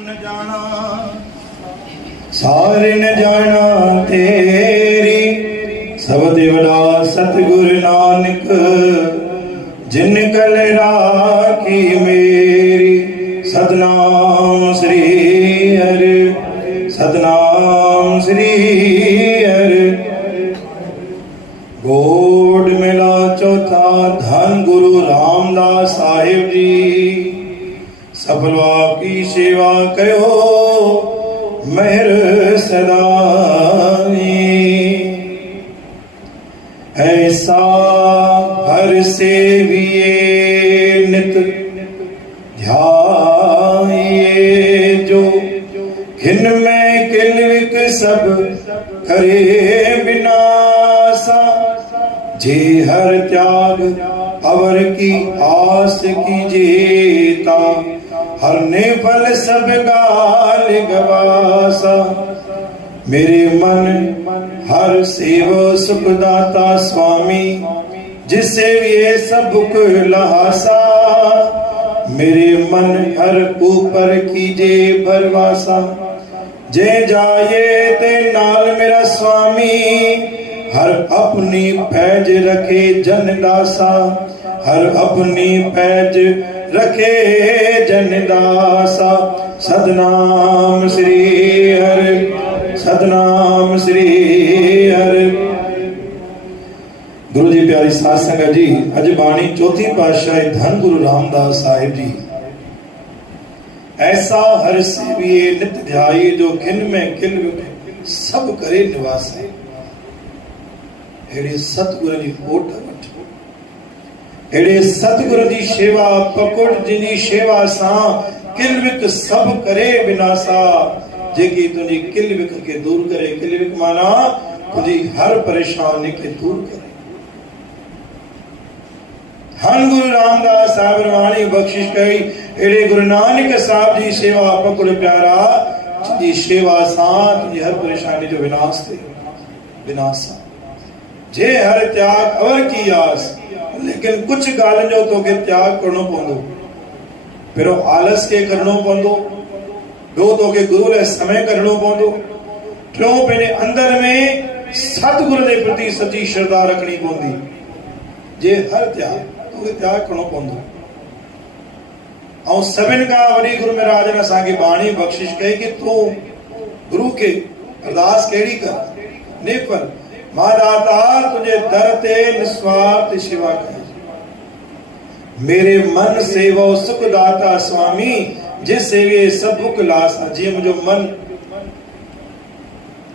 न जाना सारे न जाना तेरी सबद वड़ा सतगुरु नानक जिन कल राखी मेरी। सतनाम श्री हरि सतनाम श्री हरि। गोड मिला चौथा धन गुरु रामदास साहिब जी। सफलवा की सेवा कयो मेहर सदाई। ऐसा हर सेविए नित ध्याये जो खिन में किलविक सब करे विनाशा। जे हर त्याग अवर की आस की जेता हर ने फल सब गाल गवासा। मेरे मन हर सेव सुखदाता स्वामी जिससे ये सब लहासा। मेरे मन हर ऊपर कीजे भरवासा। जे जाए ते नाल मेरा स्वामी हर अपनी पैज रखे जन दासा। हर अपनी पैज रखे जन दासा। सतनाम श्री हरि सतनाम श्री हरि। गुरु जी प्यारी साध संगत जी, अज बाणी चौथी पातशाही धन गुरु रामदास साहिब जी। ऐसा हर सेविए नित ध्याई जो खिन में किल सब करे निवास है। एड़े सतगुरु जी ओट वठ एड़े सतगुरु जी सेवा पकुड़ जिनी सेवा सा किलविक सब करे विनाशा। जेकी तुझी किलविक के दूर करे। किलविक माना तुझी हर परेशानी के दूर करे। धन गुरु रामदास साहिब वाणी बख्शिश कई एड़े गुरु नानक साहब जी सेवा पकुड़ प्यारा जी सेवा सा तुझी हर परेशानी जो विनाश थे विनाशा। जे हर त्याग अवर की आस। लेकिन कुछ गाल जो तो के त्याग करनो पवंदो। फिरो आलस के करनो पवंदो। दो तो के गुरु ले समय करनो पवंदो। क्यों पेने अंदर में सतगुरु के प्रति सच्ची श्रद्धा रखनी पवंदी। जे हर त्याग तो के त्याग करनो पवंदो। और सभिन का वरी गुरु महाराज ने असांखे बाणी बख्शिश कई कि तू गुरु के अरदास केड़ी कर नेफल मादाता तुझे दर ते निस्वार्थ सेवा कर। मेरे मन सेवो सुख दाता स्वामी जिस सेवे सब बुक लासा। जी मुझो मन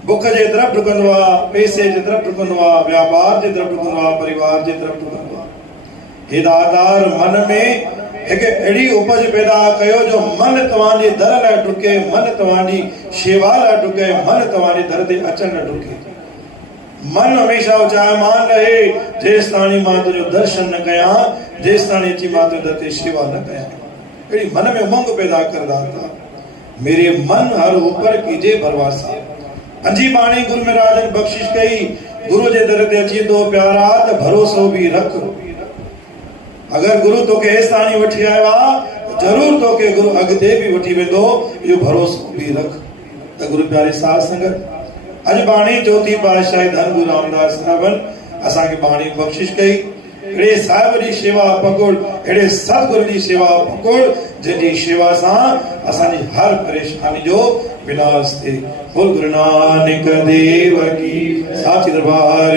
बुख जे तरफ डुकंदो आ, पैसे जे तरफ डुकंदो आ, व्यापार जे तरफ डुकंदो आ, परिवार जे तरफ डुकंदो आ। हे दातार मन में एक एड़ी उपज पैदा कयो जो मन तवांजे दर लाइ डुके। मन तवांजी सेवा लाइ डुके। मन तवांजे दर ते अचण न डुके। मन हमेशा उचायमान रहे जेस ताणी मां तुझो दर्शन न कया। जेस ताणी अची मां तुझे दर ते सेवा न कया। एड़ी मन में उमंग पैदा कर दाता। मेरे मन हर ऊपर कीजे भरवासा। पंजी बाणी गुरु महाराज ने बख्शिश कई गुरु जे दर ते अची तो प्यारा त भरोसो भी रख। अगर गुरु तो के हेस ताणी वठी आयो आ जरूर तो के गुरु अगते भी वठी वेंदो। यो भरोसो भी रख। त गुरु प्यारे साध संगत अज बाणी चौथी पातशाही धन गुरु रामदास साहबन असांखे बाणी बख्शिश कई। एड़े साहिब जी सेवा पकुड़ एड़े सतगुरु जी सेवा पकुड़ जिनकी सेवा सा असांजी हर परेशानी जो विनाश थे। बोल गुरु नानक देव की साची दरबार।